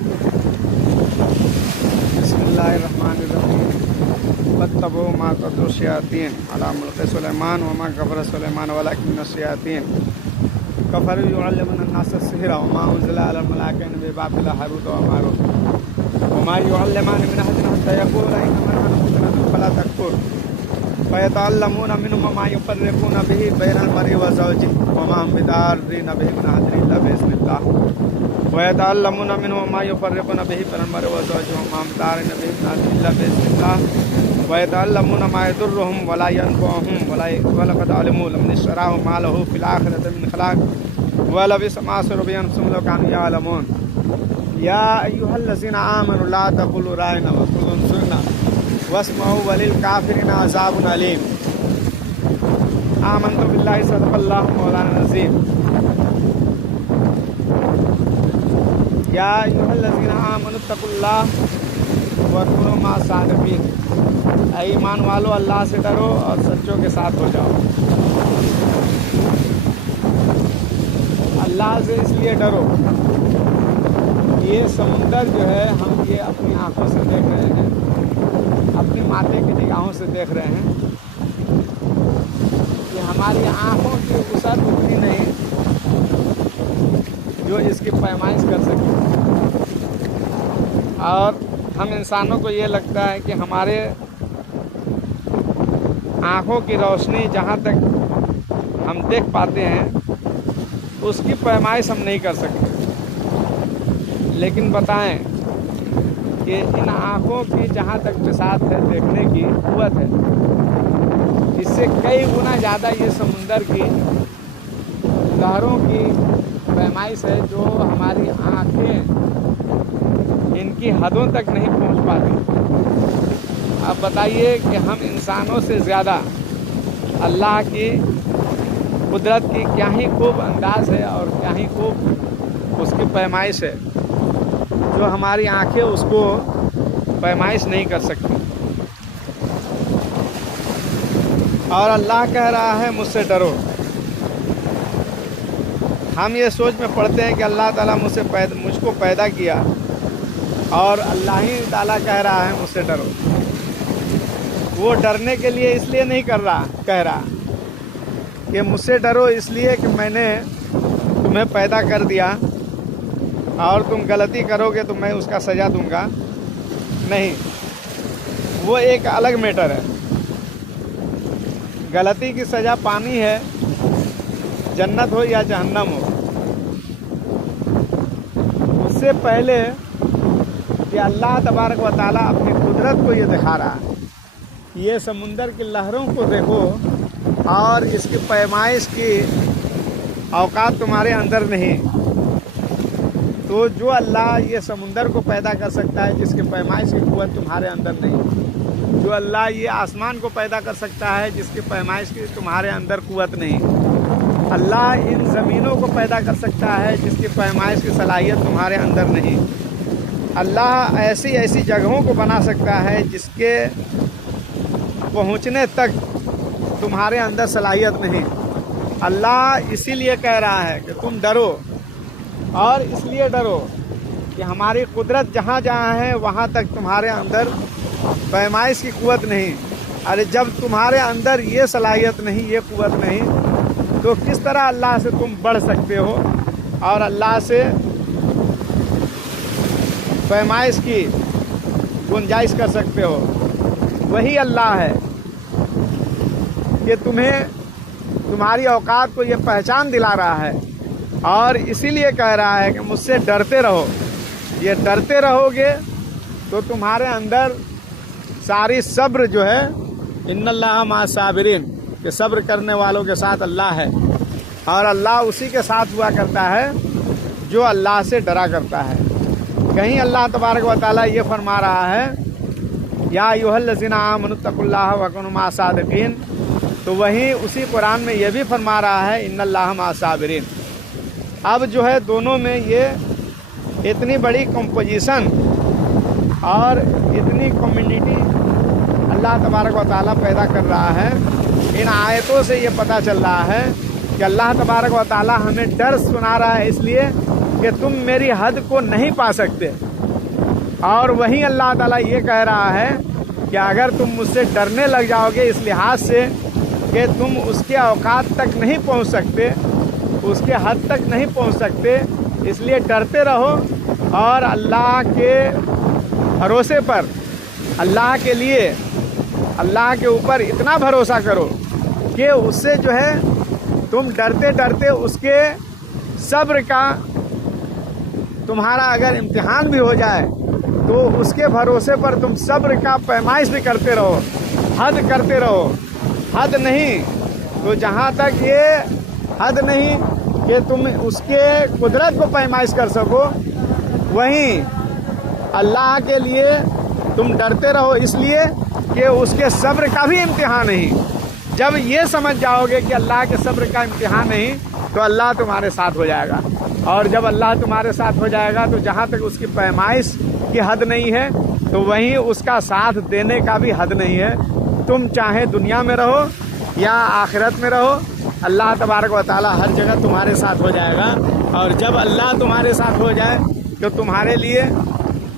بسم اللہ الرحمن الرحیم واتبعوا ما تتلو الشیاطین علی ملک سلیمان وما کفر سلیمان ولکن الشیاطین کفروا یعلمون الناس السحر وما انزل علی الملائکۃ ببابل ہاروت وماروت وما یعلمان من احد حتى یقولا انما نحن فتنة فلا تکفر فیتعلمون منهما ما یفرقون به بین المرء وزوجه وما هم بضارین به من احد الا باذن اللہ ویتعلمون منهما ما یفرقون به بین المرء وزوجه وما هم بضارین به من احد الا باذن اللہ ویتعلمون ما یضرهم ولا ينفعهم ولقد علموا لمن اشتراه ما له في الآخرة من خلاق ولبئس ما شروا بأنفسهم لو كانوا يعلمون یا ایها الذین آمنوا لا تقولوا راعنا وقولوا انظرنا واسمعوا وللکافرین عذاب علیم آمنت باللہ صدق اللہ مولانا العظیم یا ایها الذین آمنوا اتقوا اللہ وکونوا مع الصادقین اے ایمان والو اللہ سے ڈرو اور سچوں کے ساتھ ہو جاؤ۔ اللہ سے اس لیے ڈرو، یہ سمندر جو ہے ہم یہ اپنی آنکھوں سے دیکھ رہے ہیں، اپنی ماتھے کی نگاہوں سے دیکھ رہے ہیں کہ ہماری آنکھوں کی وسعت اتنی نہیں جو اس کی پیمائش کر سکے، اور ہم انسانوں کو یہ لگتا ہے کہ ہمارے آنکھوں کی روشنی جہاں تک ہم دیکھ پاتے ہیں اس کی پیمائش ہم نہیں کر سکتے، لیکن بتائیں کہ ان آنکھوں کی جہاں تک بساط ہے، دیکھنے کی قوت ہے، اس سے کئی گنا زیادہ یہ سمندر کی لہروں کی پیمائش ہے جو ہماری آنکھیں ان کی حدوں تک نہیں پہنچ پاتی۔ اب بتائیے کہ ہم انسانوں سے زیادہ اللہ کی قدرت کی کیا ہی خوب انداز ہے اور کیا ہی خوب اس کی پیمائش ہے جو ہماری آنکھیں اس کو پیمائش نہیں کر سکتی۔ اور اللہ کہہ رہا ہے مجھ سے ڈرو۔ ہم یہ سوچ میں پڑتے ہیں کہ اللہ تعالیٰ مجھ کو پیدا کیا اور اللہ ہی تعالیٰ کہہ رہا ہے مجھ سے ڈرو۔ وہ ڈرنے کے لیے اس لیے نہیں کہہ رہا کہ مجھ سے ڈرو اس لیے کہ میں نے تمہیں پیدا کر دیا اور تم غلطی کرو گے تو میں اس کا سزا دوں گا، نہیں، وہ ایک الگ میٹر ہے۔ غلطی کی سزا پانی ہے، جنت ہو یا جہنم ہو۔ اس سے پہلے کہ اللہ تبارک و تعالیٰ اپنی قدرت کو یہ دکھا رہا ہے، یہ سمندر کی لہروں کو دیکھو اور اس کی پیمائش کی اوقات تمہارے اندر نہیں، تو جو اللہ یہ سمندر کو پیدا کر سکتا ہے جس کی پیمائش کی قوت تمہارے اندر نہیں، جو اللہ یہ آسمان کو پیدا کر سکتا ہے جس کی پیمائش کی تمہارے اندر قوت نہیں، اللہ ان زمینوں کو پیدا کر سکتا ہے جس کی پیمائش کی صلاحیت تمہارے اندر نہیں، اللہ ایسی جگہوں کو بنا سکتا ہے جس کے پہنچنے تک تمہارے اندر صلاحیت نہیں۔ اللہ اسی لیے کہہ رہا ہے کہ تم ڈرو، اور اس لیے ڈرو کہ ہماری قدرت جہاں جہاں ہے وہاں تک تمہارے اندر پیمائش کی قوت نہیں۔ ارے جب تمہارے اندر یہ صلاحیت نہیں، یہ قوت نہیں، تو کس طرح اللہ سے تم بڑھ سکتے ہو اور اللہ سے پیمائش کی گنجائش کر سکتے ہو؟ وہی اللہ ہے کہ تمہیں تمہاری اوقات کو یہ پہچان دلا رہا ہے، اور اسی لیے کہہ رہا ہے کہ مجھ سے ڈرتے رہو۔ یہ ڈرتے رہو گے تو تمہارے اندر ساری صبر جو ہے، ان اللہ مع الصابرین، کہ صبر کرنے والوں کے ساتھ اللہ ہے، اور اللہ اسی کے ساتھ ہوا کرتا ہے جو اللہ سے ڈرا کرتا ہے۔ کہیں اللہ تبارک و تعالیٰ یہ فرما رہا ہے یا ایھا الذین آمنوا اتقوا اللہ وکونوا مع الصادقین، تو وہیں اسی قرآن میں یہ بھی فرما رہا ہے ان اللہ مع الصابرین۔ اب جو ہے دونوں میں یہ اتنی بڑی کمپوزیشن اور اتنی کمیونٹی اللہ تبارک و تعالیٰ پیدا کر رہا ہے، ان آیتوں سے یہ پتہ چل رہا ہے کہ اللہ تبارک و تعالیٰ ہمیں ڈر سنا رہا ہے اس لیے کہ تم میری حد کو نہیں پا سکتے، اور وہیں اللہ تعالیٰ یہ کہہ رہا ہے کہ اگر تم مجھ سے ڈرنے لگ جاؤ گے اس لحاظ سے کہ تم اس کے اوقات تک نہیں پہنچ سکتے، اس کے حد تک نہیں پہنچ سکتے، اس لیے ڈرتے رہو اور اللہ کے بھروسے پر، اللہ کے لیے، اللہ کے اوپر اتنا بھروسہ کرو کہ اس سے جو ہے تم ڈرتے ڈرتے اس کے صبر کا، تمہارا اگر امتحان بھی ہو جائے تو اس کے بھروسے پر تم صبر کا پیمائش بھی کرتے رہو، حد کرتے رہو، حد نہیں تو جہاں تک یہ حد نہیں کہ تم اس کے قدرت کو پیمائش کر سکو، وہیں اللہ کے لیے تم ڈرتے رہو اس لیے کہ اس کے صبر کا بھی امتحان نہیں۔ جب یہ سمجھ جاؤ گے کہ اللہ کے صبر کا امتحان نہیں تو اللہ تمہارے ساتھ ہو جائے گا، اور جب اللہ تمہارے ساتھ ہو جائے گا تو جہاں تک اس کی پیمائش کی حد نہیں ہے تو وہیں اس کا ساتھ دینے کا بھی حد نہیں ہے۔ تم چاہے دنیا میں رہو یا آخرت میں رہو، اللہ تبارک و تعالی ہر جگہ تمہارے ساتھ ہو جائے گا، اور جب اللہ تمہارے ساتھ ہو جائے تو تمہارے لیے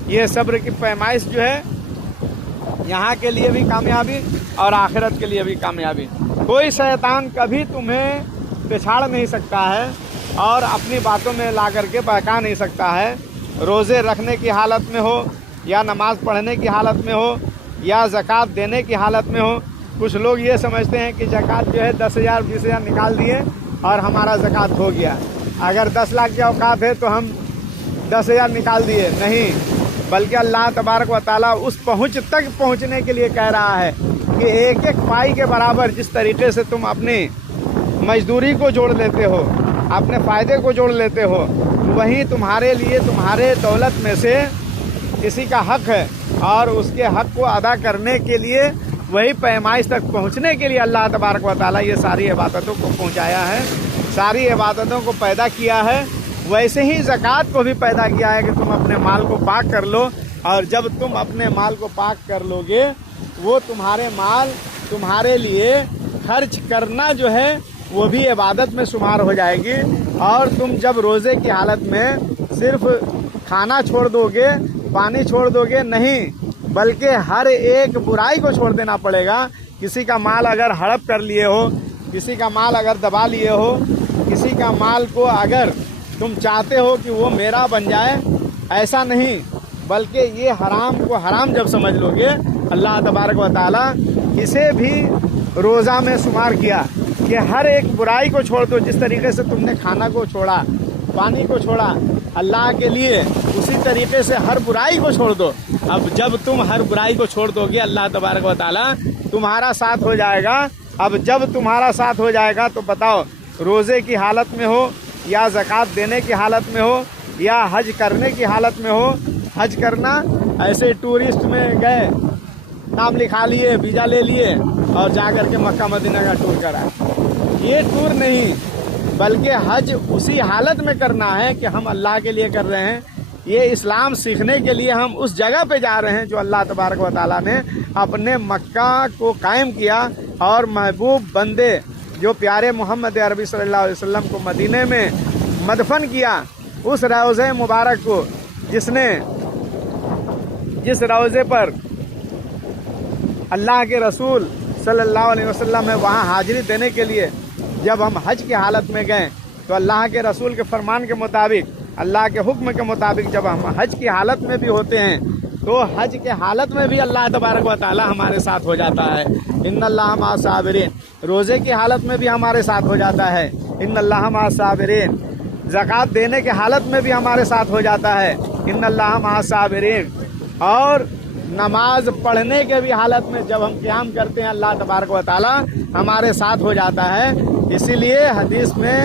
یہ صبر کی پیمائش جو ہے یہاں کے لیے بھی کامیابی اور آخرت کے لیے بھی کامیابی۔ کوئی شیطان کبھی تمہیں پچھاڑ نہیں سکتا ہے اور اپنی باتوں میں لا کر کے بہکا نہیں سکتا ہے۔ روزے رکھنے کی حالت میں ہو یا نماز پڑھنے کی حالت میں ہو یا زکوٰۃ دینے کی حالت میں ہو، کچھ لوگ یہ سمجھتے ہیں کہ زکوٰۃ جو ہے 10,000 20,000 نکال دیے اور ہمارا زکوٰۃ ہو گیا، اگر 10 لاکھ کی اوقات ہے تو ہم 10,000 نکال دیے، نہیں، بلکہ اللہ تبارک و تعالیٰ اس پہنچ تک پہنچنے کے لیے کہہ رہا ہے کہ ایک ایک پائی کے برابر جس طریقے سے تم اپنی مزدوری کو جوڑ لیتے ہو، اپنے فائدے کو جوڑ لیتے ہو، وہیں تمہارے لیے تمہارے دولت میں سے کسی کا حق ہے، اور اس کے حق کو ادا کرنے کے لیے وہی پیمائش تک پہنچنے کے لیے اللہ تبارک و تعالیٰ یہ ساری عبادتوں کو پہنچایا ہے، ساری عبادتوں کو پیدا کیا ہے۔ ویسے ہی زکوٰۃ کو بھی پیدا کیا ہے کہ تم اپنے مال کو پاک کر لو، اور جب تم اپنے مال کو پاک کر لو گے وہ تمہارے مال تمہارے لیے خرچ کرنا جو ہے وہ بھی عبادت میں شمار ہو جائے گی، اور تم جب روزے کی حالت میں صرف کھانا چھوڑ دو گے، پانی چھوڑ دو گے، نہیں، بلکہ ہر ایک برائی کو چھوڑ دینا پڑے گا۔ کسی کا مال اگر ہڑپ کر لیے ہو، کسی کا مال اگر دبا لیے ہو، کسی کا مال کو اگر تم چاہتے ہو کہ وہ میرا بن جائے، ایسا نہیں، بلکہ یہ حرام کو حرام جب سمجھ لو گے، اللہ تبارک و تعالیٰ اسے بھی روزہ میں شمار کیا کہ ہر ایک برائی کو چھوڑ دو، جس طریقے سے تم نے کھانا کو چھوڑا، پانی کو چھوڑا اللہ کے لیے، اسی طریقے سے ہر برائی کو چھوڑ دو۔ اب جب تم ہر برائی کو چھوڑ دو گے اللہ تبارک و تعالیٰ تمہارا ساتھ ہو جائے گا۔ اب جب تمہارا ساتھ ہو جائے گا تو بتاؤ، روزے کی حالت میں ہو یا زکوٰۃ دینے کی حالت میں ہو یا حج کرنے کی حالت میں ہو، حج کرنا ایسے ٹورسٹ میں گئے، نام لکھا لیے، ویزا لے لیے اور جا کر کے مکہ مدینہ کا ٹور کرا، یہ ٹور نہیں، بلکہ حج اسی حالت میں کرنا ہے کہ ہم اللہ کے لیے کر رہے ہیں، یہ اسلام سیکھنے کے لیے ہم اس جگہ پہ جا رہے ہیں جو اللہ تبارک و تعالیٰ نے اپنے مکہ کو قائم کیا، اور محبوب بندے جو پیارے محمد عربی صلی اللہ علیہ وسلم کو مدینے میں مدفن کیا، اس روضہ مبارک کو جس روضے پر اللہ کے رسول صلی اللہ علیہ وسلم ہے، وہاں حاضری دینے کے لیے جب ہم حج کی حالت میں گئے تو اللہ کے رسول کے فرمان کے مطابق، اللہ کے حکم کے مطابق جب ہم حج کی حالت میں بھی ہوتے ہیں تو حج کے حالت میں بھی اللہ تبارک و تعالی ہمارے ساتھ ہو جاتا ہے۔ ان اللہ مع الصابرین، روزے کی حالت میں بھی ہمارے ساتھ ہو جاتا ہے، ان اللہ مع الصابرین، زکوٰۃ دینے کے حالت میں بھی ہمارے ساتھ ہو جاتا ہے، ان اللہ مع الصابرین، اور نماز پڑھنے کے بھی حالت میں جب ہم قیام کرتے ہیں اللہ تبارک و تعالی ہمارے ساتھ ہو جاتا ہے۔ اسی لیے حدیث میں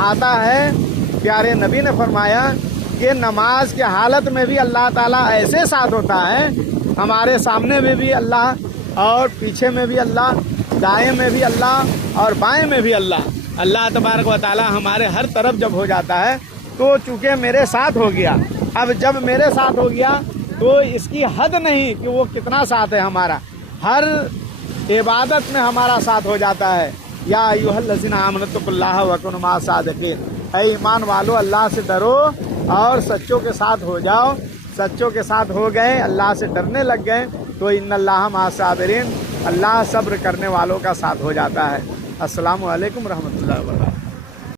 آتا ہے، پیارے نبی نے فرمایا کہ نماز کے حالت میں بھی اللہ تعالیٰ ایسے ساتھ ہوتا ہے، ہمارے سامنے میں بھی اللہ اور پیچھے میں بھی اللہ، دائیں میں بھی اللہ اور بائیں میں بھی اللہ، اللہ تبارک و تعالیٰ ہمارے ہر طرف جب ہو جاتا ہے تو چونکہ میرے ساتھ ہو گیا، اب جب میرے ساتھ ہو گیا تو اس کی حد نہیں کہ وہ کتنا ساتھ ہے ہمارا، ہر عبادت میں ہمارا ساتھ ہو جاتا ہے۔ یا ایھا الذین آمنوا اتقوا اللہ وکونوا مع الصادقین، اے ایمان والو اللہ سے ڈرو اور سچوں کے ساتھ ہو جاؤ۔ سچوں کے ساتھ ہو گئے، اللہ سے ڈرنے لگ گئے تو ان اللہ مع الصابرین، اللہ صبر کرنے والوں کا ساتھ ہو جاتا ہے۔ السلام علیکم ورحمۃ اللہ وبرکاتہ۔